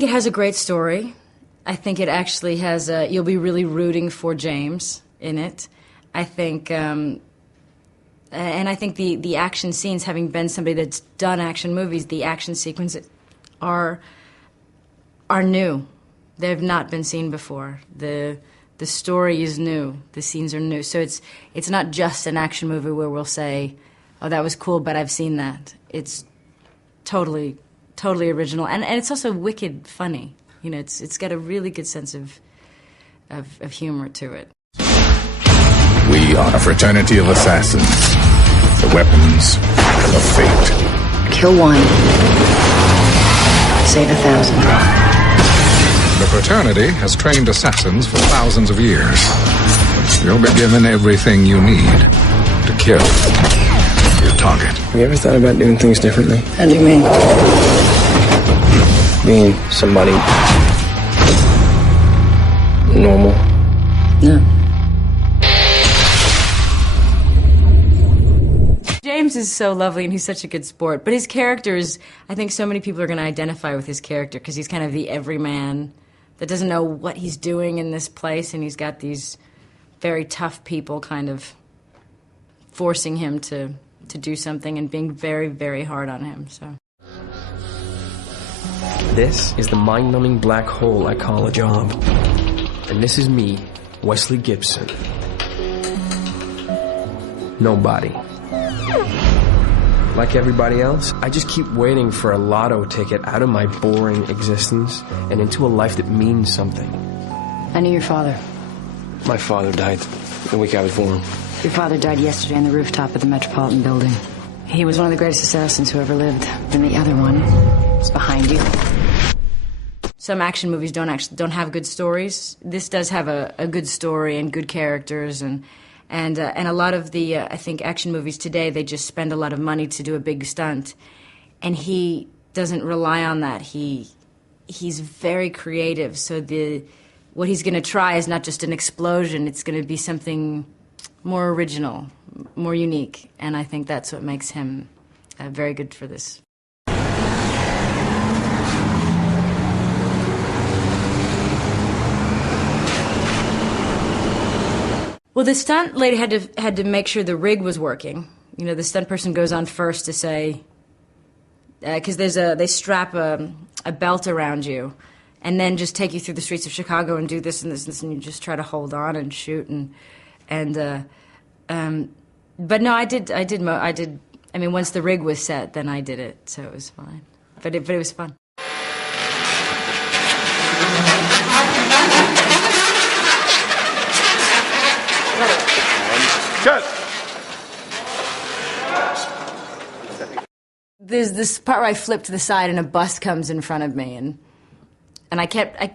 think it has a great story. I think it actually has you'll be really rooting for James in it. I think, and I think the action scenes, having been somebody that's done action movies, the action sequences are new. They've not been seen before. The story is new. The scenes are new. So it's not just an action movie where we'll say, oh, that was cool, but I've seen that. It's totally original, and it's also wicked funny. You know, it's got a really good sense of humor to it. We are a fraternity of assassins, the weapons of fate. Kill one, save 1,000. The fraternity has trained assassins for thousands of years. You'll be given everything you need to kill your target. Have you ever thought about doing things differently? How do you mean? Being somebody normal? No. James is so lovely and he's such a good sport, but his character is, I think so many people are going to identify with his character because he's kind of the everyman that doesn't know what he's doing in this place, and he's got these very tough people kind of forcing him to do something and being very, very hard on him. So This is the mind-numbing black hole I call a job. And this is me, Wesley Gibson. Nobody. Like everybody else, I just keep waiting for a lotto ticket out of my boring existence and into a life that means something. I knew your father. My father died the week I was born. Your father died yesterday on the rooftop of the Metropolitan Building. He was one of the greatest assassins who ever lived. And the other one is behind you. some action movies don't have good stories. This does have a good story and good characters, and a lot of the I think action movies today, they just spend a lot of money to do a big stunt, and he doesn't rely on that. He's very creative, so what he's going to try is not just an explosion. It's going to be something more original, more unique, and I think that's what makes him very good for this. Well, the stunt lady had to make sure the rig was working. You know, the stunt person goes on first to say, because they strap a belt around you, and then just take you through the streets of Chicago and do this and this and this, and you just try to hold on and shoot but no, I did. I mean, once the rig was set, then I did it, so it was fine. But it was fun. Cut. There's this part where I flip to the side and a bus comes in front of me, and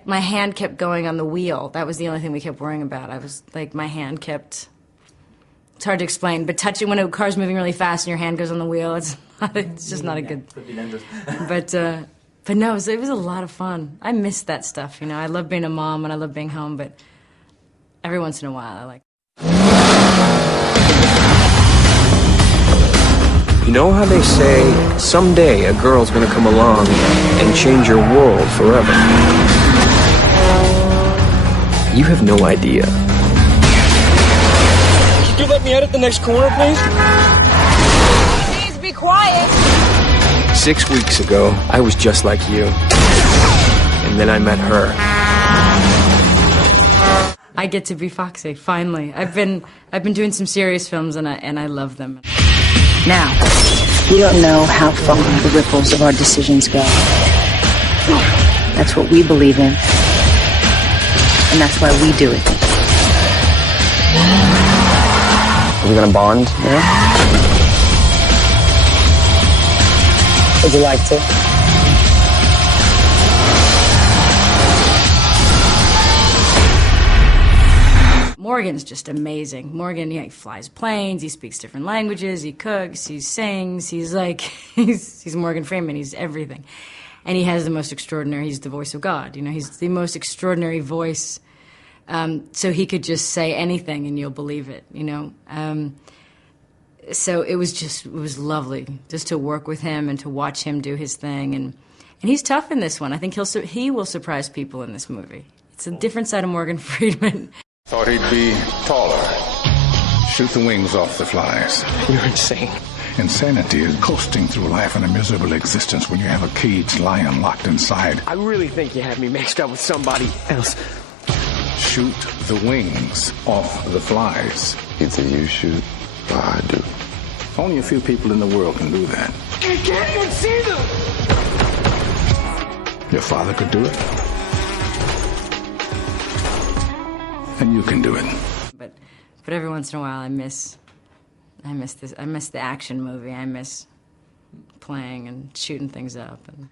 my hand kept going on the wheel. That was the only thing we kept worrying about. I was like, my hand kept. It's hard to explain, but touching when a car's moving really fast and your hand goes on the wheel, it's just not a good. But no, it was a lot of fun. I miss that stuff, you know. I love being a mom and I love being home, but every once in a while I like. You know how they say, someday a girl's gonna come along and change your world forever? You have no idea. Could you let me out at the next corner, please? Please be quiet. 6 weeks ago, I was just like you. And then I met her. I get to be Foxy, finally. I've been doing some serious films and I love them. Now, we don't know how far the ripples of our decisions go. That's what we believe in. And that's why we do it. Are we gonna bond now? Would you like to? Morgan's just amazing. Morgan, he flies planes, he speaks different languages, he cooks, he sings, he's Morgan Freeman, he's everything. And he has the most extraordinary, he's the voice of God, you know, he's the most extraordinary voice. So he could just say anything and you'll believe it, you know. So it was lovely just to work with him and to watch him do his thing. And And he's tough in this one. I think he will surprise people in this movie. It's a different side of Morgan Freeman. Thought he'd be taller. Shoot the wings off the flies. You're insane. Insanity is coasting through life in a miserable existence when you have a caged lion locked inside. I really think you have me mixed up with somebody else. Shoot the wings off the flies. Either you shoot or I do. Only a few people in the world can do that. I can't even see them! Your father could do it. And you can do it. But every once in a while I miss this. I miss the action movie. I miss playing and shooting things up. And